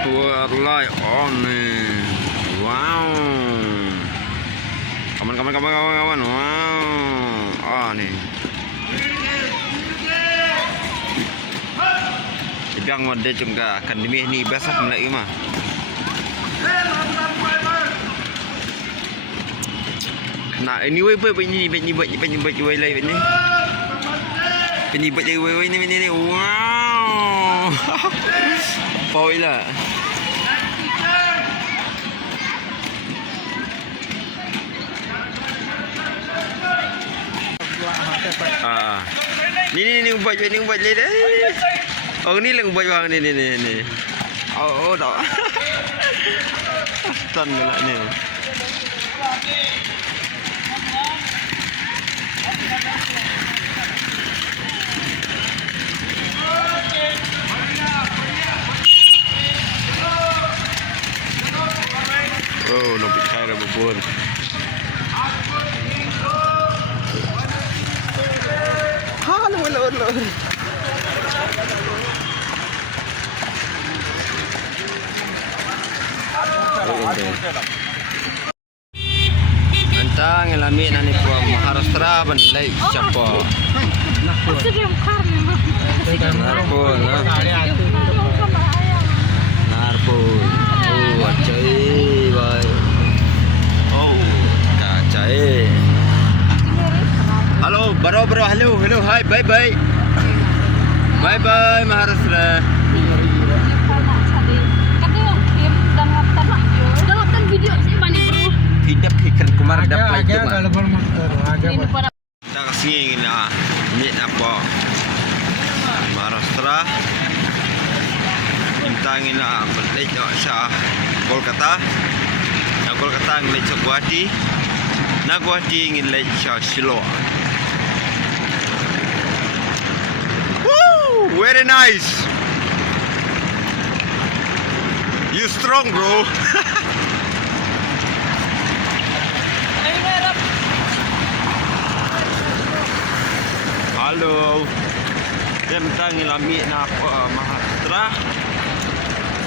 Light on nih. Wow. Kawan. Wow. Nih. Sedang mode juga akademi ni biasa mulai mah. Nah, anyway bunyi lain ni. Penyibut dia ni. Wow. Power lah. Ni buat je dah. Oh ni lah buat bang ni. Oh dah. Tan lah ni. Oh, nampak cara berbun. Lor. Antang ngalami nani po Maharashtra bandai siapa. Narpol. Oh, acai bye. Oh, acai. Halo, bro. Halo. Hai, bye. Bye Maharashtra. Tidak ikan kumar dapat itu mah. Kita kasih lah, ni apa? Maharashtra. Kita ngina balik sa Kolkata. Na Kolkata ngilay sa Guwahati. Na Guwahati ngilay sa Shillong. Woo! Very nice. You strong, bro. Halo. Dia mentang ngilami na Maharashtra.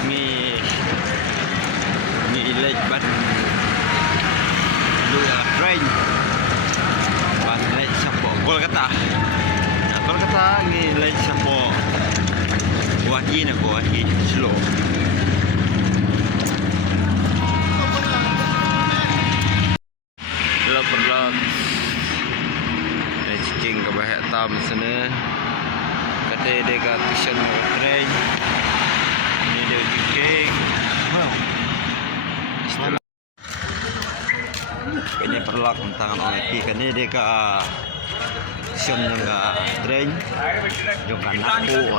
Ni ilaj ban dua train ban ilaj sampo Kolkata. Nah, Kolkata ni ilaj sampo Guwahati slow. Perlu checking ke bahaya tam sana. Kata dia kat station train. Ni dia checking. Kayaknya perlu tentang lagi kini dia ke station juga train juga naku.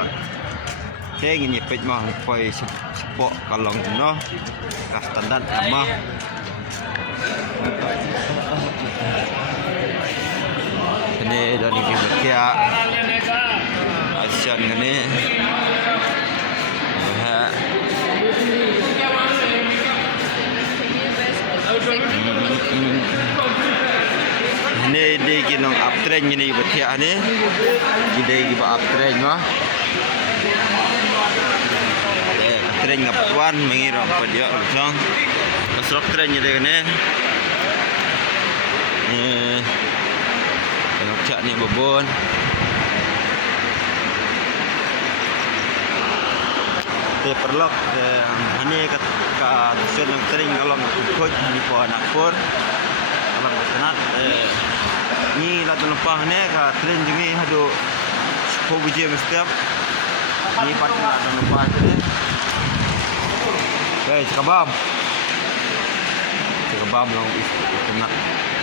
Saya ingin nyepit mah koi sepok kalau no kas standar nama. Ini dari Kia Asian ini. Ini dia kena uptrend ini betia ni. Dia kita uptrend mah. Uptrend ngapuan mengira apa dia langsung. Pas uptrend dia ni. Tengok cak ni bebon. Dia perlu ini kat stesen yang sering kalau ikut di Puan Nagpur. Kalau bersenat ni lah terlepas ni kat train jengi hadu 10 jam setiap. Ni patut lah terlepas ni. Okay, cakap long internet.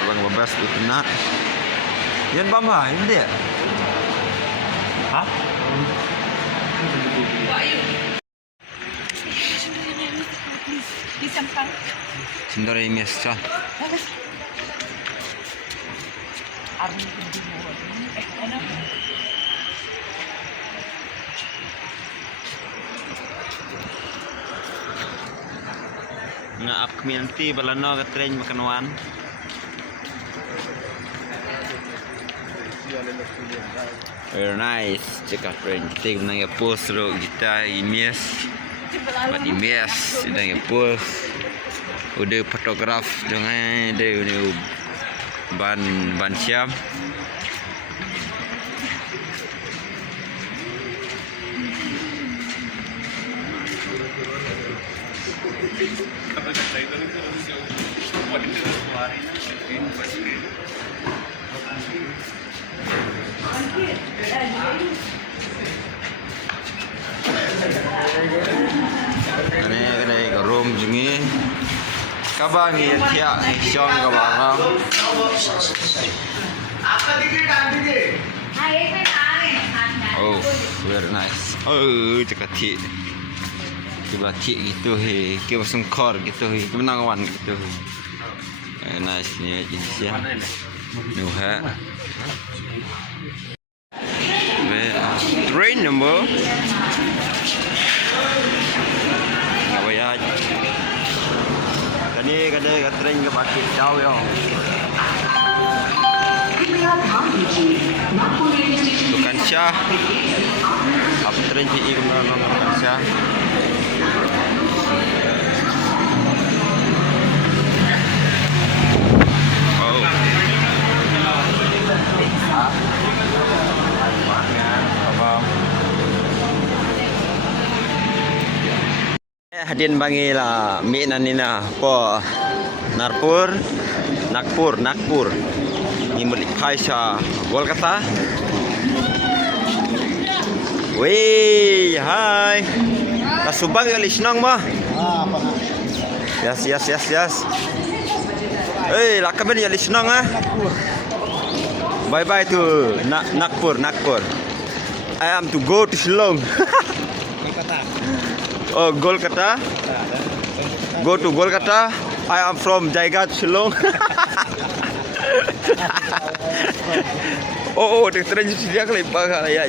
Orang bebas internet. Yan bam ha, hindi. Ha? Sendiri mesca. Nga up community balano ka train makanuan. Very nice. Cakap train kita menang post ro kita imes. Buat image dan post. Udah fotograf dengan dia ni ban siam. Ini kedai room jengi. Kabang ni tiak ni Sean kabang. Oh, very nice. Oh, cakap tik. Coba tik gitu he. Kita sungkor gitu he. Kemenangan gitu. Nice ni jenisnya. Nuha. Train number. Apa ya? Kani kadang train ke pakai jauh ya. Bukan Syah. Apa train PE kemana bukan Syah. Hadin bangi lah mi nanina po Nagpur ni balik Paisa Kolkata. Wih, hai. Tak subang ya lisnang mah. Yes. Lakam ni ya lisnang ah. Bye to Nagpur. I am to go to Shillong. Oh, Kolkata. Go to Kolkata. I am from Jaigat Shillong. Oh, the train dia kelipang ya.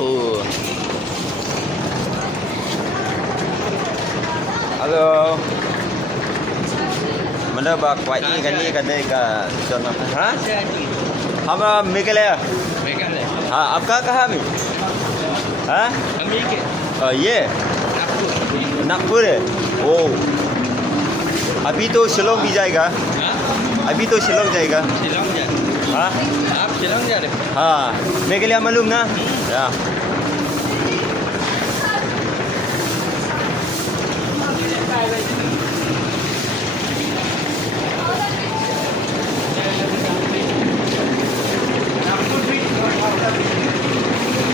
Oh. Halo. Mana bak kuat ni kan dek sana. Ha? हम मेघालय हाँ आपका कहाँ में हाँ ये नागपुर है ओ अभी तो शिलोंग भी जाएगा हाँ आप शिलोंग जा रहे हाँ मेघालय मालूम ना या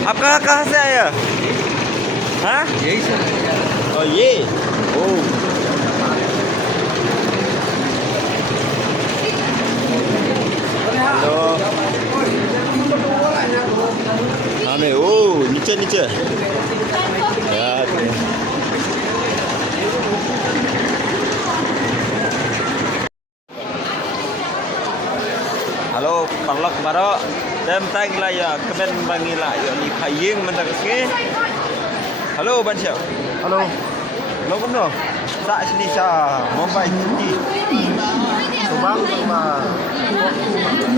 आपका कहाँ से आया? हाँ? यही सर और ये ओ हेलो हमें ओ नीचे यार halo Parlok Baro Dem tang la ya keben bangi la ya ni phaying man tak ke halo ban siao halo lo kom no sa sini sa Mumbai City Subang sama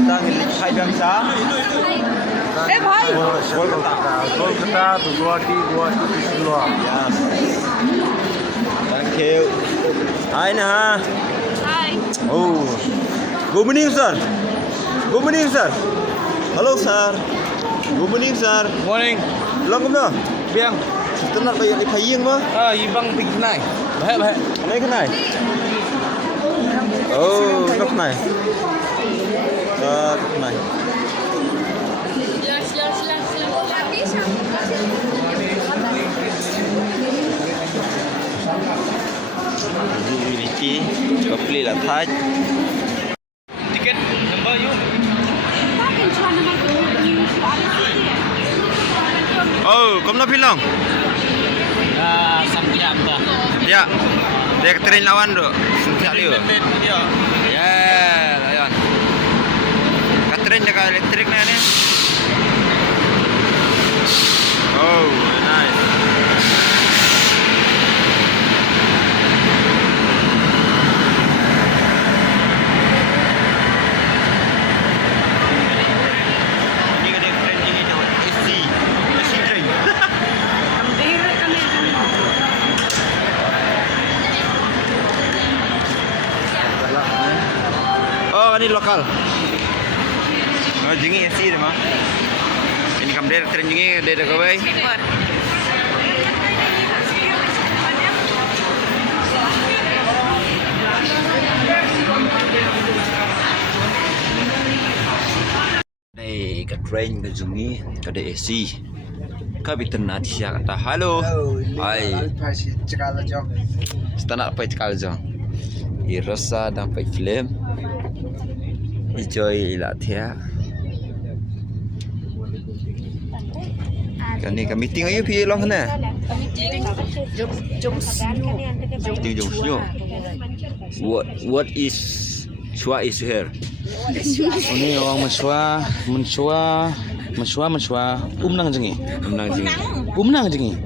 tang li phai bang sa eh bhai Kolkata to Guwahati to Shillong yes thank you hi na hi oh good morning sir hello sir good morning sir morning long kom no biang tenat bayo li phaying ma ibang big nai baik này cái này góc này góc này Unity Kopli là Thái tiket number you kom na bilang Sampiang ta ya dia train lawan do suntiak liu ya ya layan katrin dekat elektrik na ni oh nice Kapal. Jengi sih dah mah. Ini kamera tren jengi dia dah kawai. Đây cái train cái jengi cái để AC. Kapitan nanti siapa kata halo. Hai. Setelah apa cakap jang. Irosa dan pai film. Enjoy lah dia. Kan ni kami meeting ayo pi long kana. Jom senyum. What is Shua is here. Ini orang mensua umnang jengi. Umnang jengi.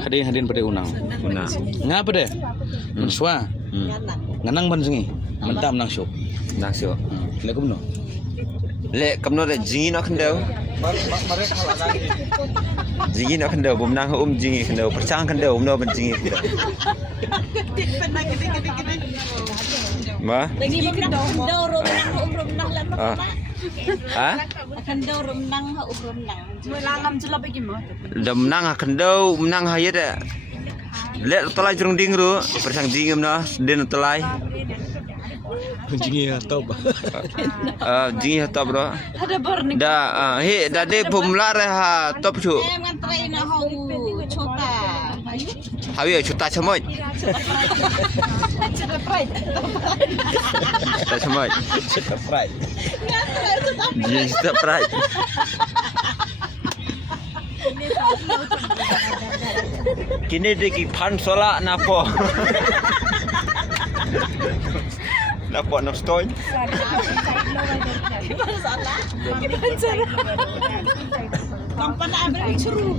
Hadirin pada unang. Ngapa deh? Mensua. Nganang ban jengi. Mentam nang syok. Nang syok. Lek kumno. Lek kumno dah jengi nak kendau. Jengi nak kendau, umnang jengi kendau, percang kendau, umno ban jengi kendau. Ma? Lagi kendau rumnang lah. Ha? Kendau rumnang rumnang. Melangam jelap lagi mah. Dah menang kendau, menang hayat dah. Lek telai jerung ding ru, persang jingem nah, den telai. Jengi top. Jingi top bro. Ada burning. Dah, he dah de pemula ha top chu. Em train hau chota. Hawi chuta chamoi. Chota pride. Chuta chamoi. Cekap right. Jingi chuta pride. Kini deki pan sola napo. Napo nam stoy. Kampan abang suruh.